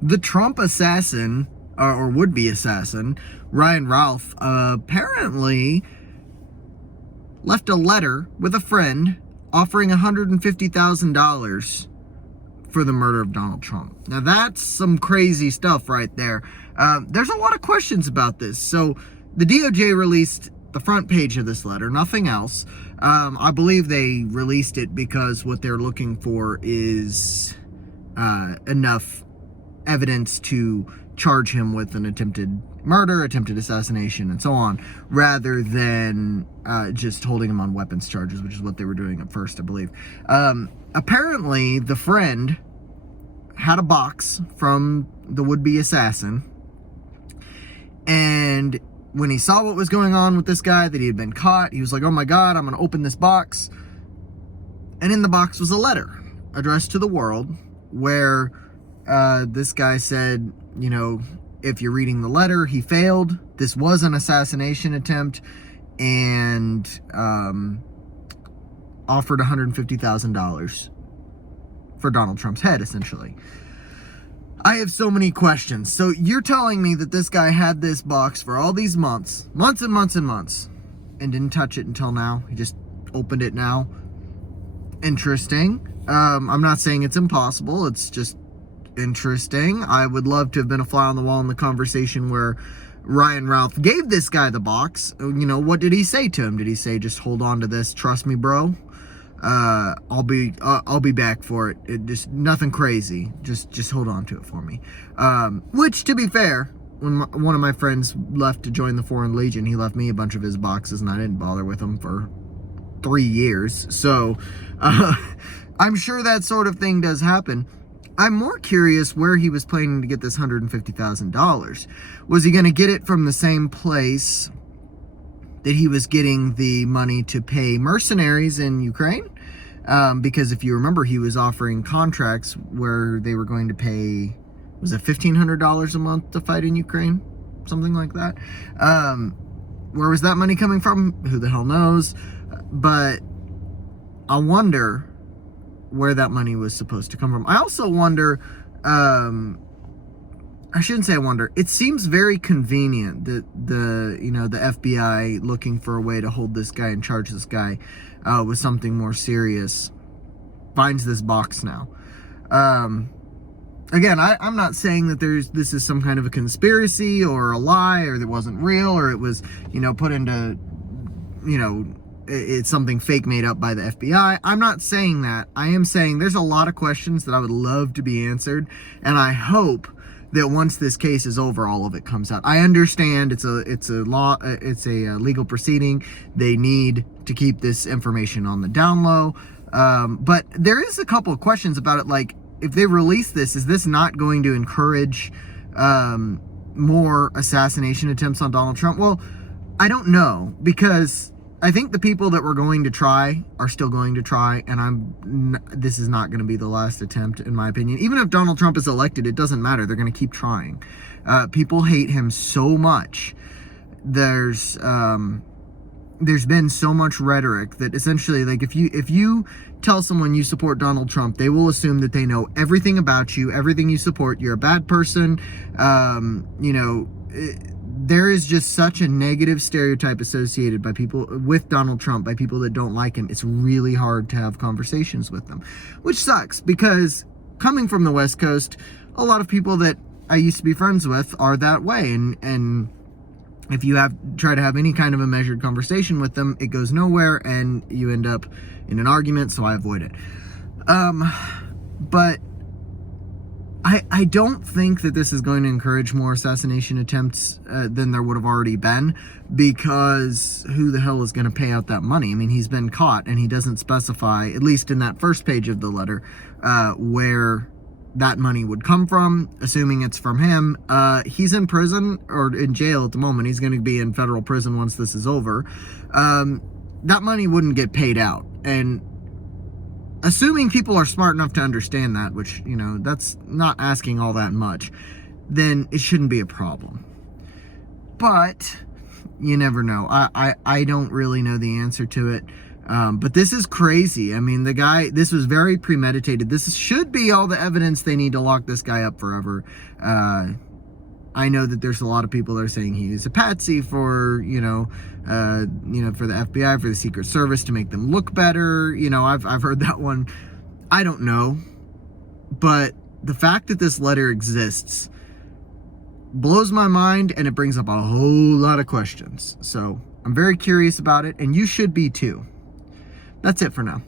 The Trump assassin, or would-be assassin, Ryan Ralph, apparently left a letter with a friend offering $150,000 for the murder of Donald Trump. Now that's some crazy stuff right there. There's a lot of questions about this. So the DOJ released the front page of this letter, nothing else. I believe they released it because what they're looking for is enough evidence to charge him with an attempted murder, attempted assassination, and so on, rather than just holding him on weapons charges, which is what they were doing at first, I believe. Apparently, the friend had a box from the would-be assassin, and when he saw what was going on with this guy, that he had been caught, he was like, oh my God, I'm going to open this box. And in the box was a letter addressed to the world where this guy said, you know, if you're reading the letter, he failed. This was an assassination attempt, and offered $150,000 for Donald Trump's head, essentially. I have so many questions. So you're telling me that this guy had this box for all these months and months and months, and didn't touch it until now? He just opened it now? Interesting. I'm not saying it's impossible. It's just interesting. I would love to have been a fly on the wall in the conversation where Ryan Ralph gave this guy the box. You know, what did he say to him? Did he say, just hold on to this, trust me, bro? I'll be back for it. Just nothing crazy. Just hold on to it for me. Which, to be fair, when one of my friends left to join the Foreign Legion, he left me a bunch of his boxes, and I didn't bother with them for 3 years. So, I'm sure that sort of thing does happen. I'm more curious where he was planning to get this $150,000. Was he going to get it from the same place that he was getting the money to pay mercenaries in Ukraine? Because if you remember, he was offering contracts where they were going to pay, was it $1,500 a month to fight in Ukraine? Something like that. Where was that money coming from? Who the hell knows? But I wonder where that money was supposed to come from. I also wonder, I shouldn't say I wonder, it seems very convenient that the FBI looking for a way to hold this guy and charge this guy with something more serious finds this box now. Again, I'm not saying that this is some kind of a conspiracy or a lie, or that it wasn't real, or it was, put into, it's something fake made up by the FBI. I'm not saying that. I am saying there's a lot of questions that I would love to be answered, and I hope that once this case is over, all of it comes out. I understand it's a legal proceeding. They need to keep this information on the down low. But there is a couple of questions about it. Like, if they release this, is this not going to encourage more assassination attempts on Donald Trump? Well, I don't know, because I think the people that were going to try are still going to try, and this is not going to be the last attempt, in my opinion. Even if Donald Trump is elected, it doesn't matter. They're going to keep trying. People hate him so much. There's been so much rhetoric that essentially, like, if you tell someone you support Donald Trump, they will assume that they know everything about you, everything you support. You're a bad person. There is just such a negative stereotype associated by people with Donald Trump, by people that don't like him. It's really hard to have conversations with them, which sucks, because coming from the West Coast, a lot of people that I used to be friends with are that way. And if you try to have any kind of a measured conversation with them, it goes nowhere, and you end up in an argument. So I avoid it. But I don't think that this is going to encourage more assassination attempts than there would have already been, because who the hell is going to pay out that money? I mean, he's been caught, and he doesn't specify, at least in that first page of the letter, where that money would come from, assuming it's from him. He's in prison, or in jail at the moment. He's going to be in federal prison once this is over. That money wouldn't get paid out. And assuming people are smart enough to understand that, which, that's not asking all that much, then it shouldn't be a problem. But you never know. I don't really know the answer to it. But this is crazy. I mean, this was very premeditated. This should be all the evidence they need to lock this guy up forever. I know that there's a lot of people that are saying he is a patsy for, for the FBI, for the Secret Service, to make them look better. I've heard that one. I don't know. But the fact that this letter exists blows my mind, and it brings up a whole lot of questions. So I'm very curious about it, and you should be too. That's it for now.